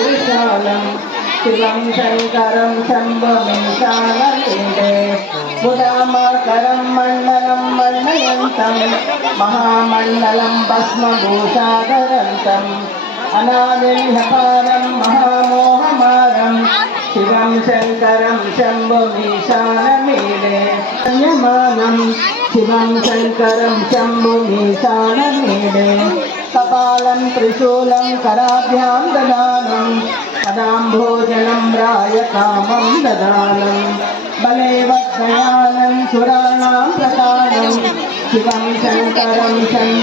విశాలం శివం శంకరం శంభమీశానీడే ముదామాకరం మండలం మండయంతం మహామండలం భస్మభూషాధరంతం అనాదిర్హపారం మహామోహమారం శివం శంకరం శంభుమీశానమీడే సంయమానం శివం శంకరం శంభుమీశానమీడే కపాలం త్రిశూలం కరాభ్యాం దదానం. పదాంభోజనం రాయ కామం దదానం. బలేవద్భయానం సురాణాం ప్రసాదం. శివం శంకరం శం